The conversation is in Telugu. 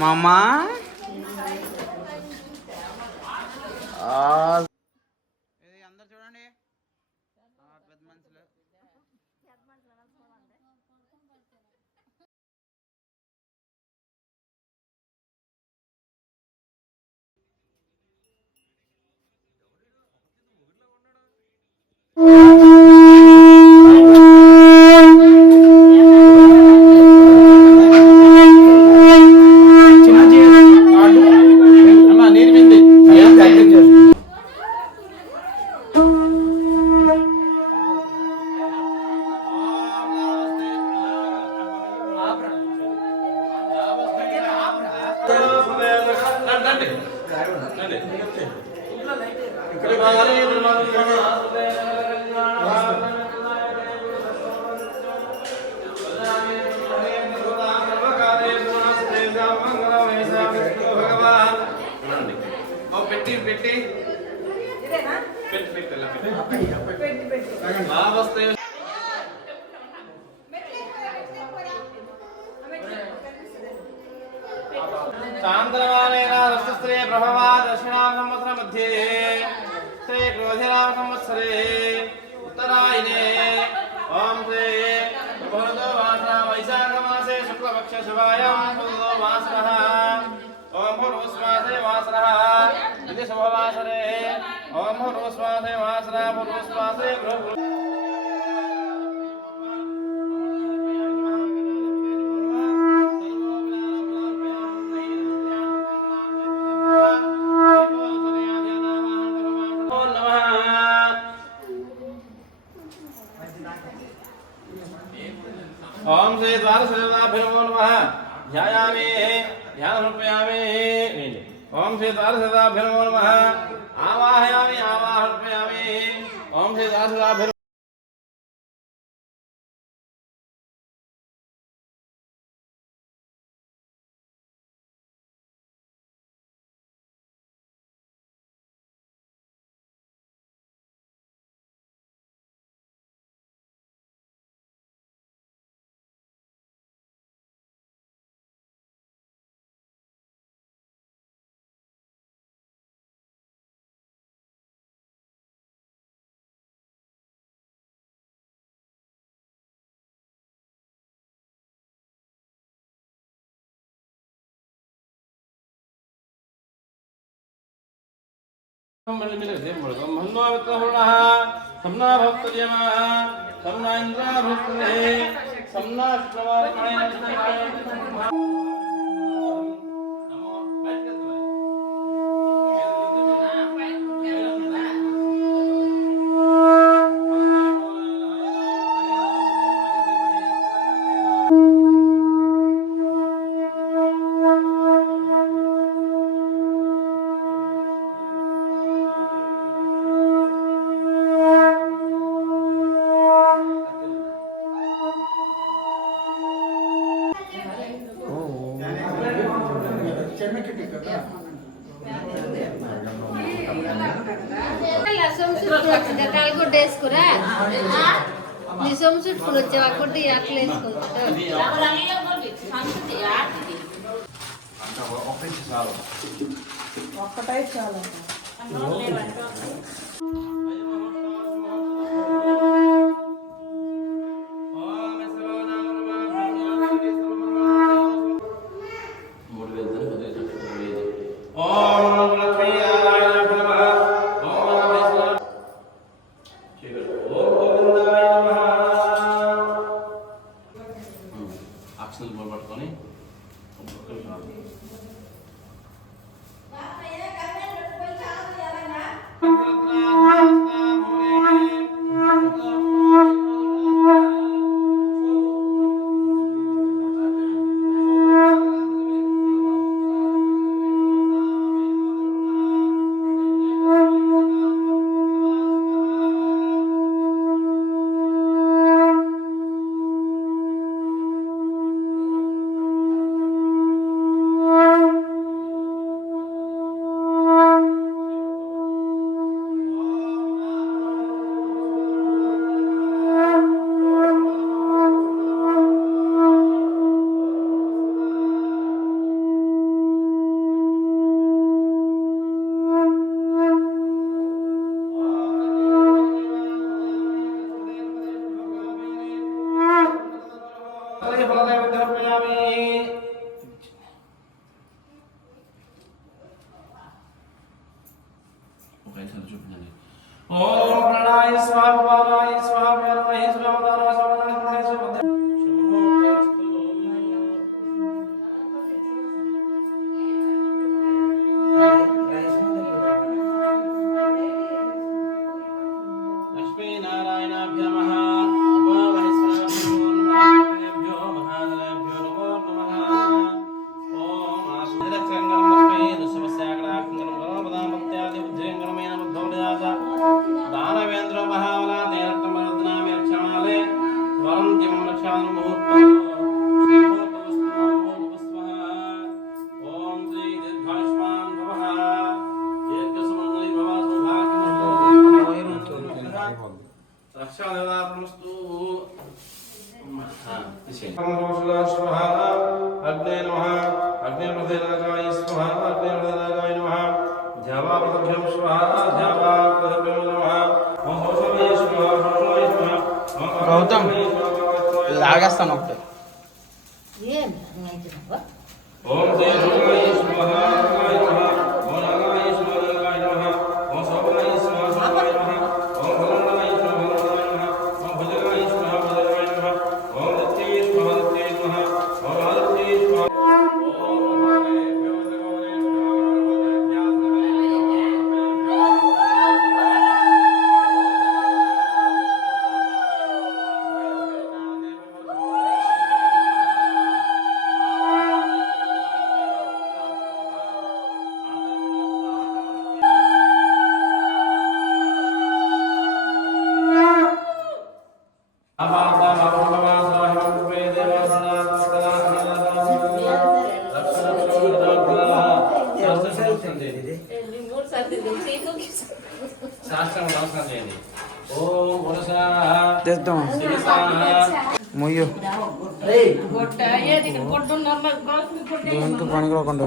మామా అందరు చూడండి పెద్ద మనుషులు. शांतनवानेन प्रभवा दक्षिणां संवत्सर मध्ये श्री क्रोधिनाम संवत्सरे उत्तरायणे ओम श्री भरतो वासना वैशाख मासे शुक्लपक्ष शुभायां भरतो वासनः ओम भूर्भुस्वासे वासनः इति शुभवासरे ओम भूर्भुस्वासे वासना भूर्भुस्वासे ओम श्री द्वादशदेवताभ्यो नमः ध्यायामि ध्यानसमर्पयामि ओम श्री द्वादशदेवताभ्यो नमः आवाहयामि आवाहनर्पयामि ओम श्री द्वादशदेवताभ्यो सम्ना भक्तजमा सम्ना इंद्रा भक्तले सम्ना ఒక్కటే చాలు. కులదేవతర్పయామి. ఒకసారి చూపించండి. ఓం ప్రణాయ స్వాహ పానాయ స్వాహ ప్రణాయ స్వాహ పానాయ స్వాహ ప్రణాయ స్వాహ. లక్ష్మీనారాయణాభ్యో నమః. ఉమామహేశ్వరాభ్యో మహాదేవ్యో నమో నమః. ఓం ఆశ్రయంగరం లక్ష్మీ దుఃసమస్యాకరాకంగరం గణపదామత్యాది ఉజ్జయంగరమైన మధ్యౌళయాస దానవేంద్ర మహావలా తేనట్టమరదనామి రక్షణాలే వరంత్యం రక్షాను ముహూర్తం. ఓం శ్రీ దీర్ఘాయుష్మాన్ భవః. దీర్ఘసుమంగళి భవ రక్షాదేవతామస్తు. అగ్నే నమః. అగ్నేమృతేనాగాయ స్వాహ. అగ్నేమృతేనాగాయ నమః. ధ్యావామృతభ్యం స్వాహ. ధ్యావామృతభ్యం నమః. ఓం హోషమయ స్వాహ. హోషమయ స్వాహ. గౌతమ్, లాగేస్తాను ఒకటి. ఓం దేవాయ స్వాహ. నాగాయ నమః. ఓం నాగాయ స్వాహ. నాగాయ నమః. ఓం శోభనాయ స్వాహ. శోభనాయ నమః. ఓం భగవంతాయ స్వాహ. భగవంతాయ నమః. ఓం భుజగాయ స్వాహ. భుజగాయ నమః. ఓం దత్తాయ స్వాహ. దత్తాయ నమః. ఓం ఆదిత్యాయ స్వాహ. ఓం భగవానేభ్యో శాస్త్రం నమస్కారం చేయండి. ఓం పురుషా తెద్దాం శిరసా మొయ్యు గొట్ట ఏది కొట్టున్నారు దేనికి పనికిరాకుండా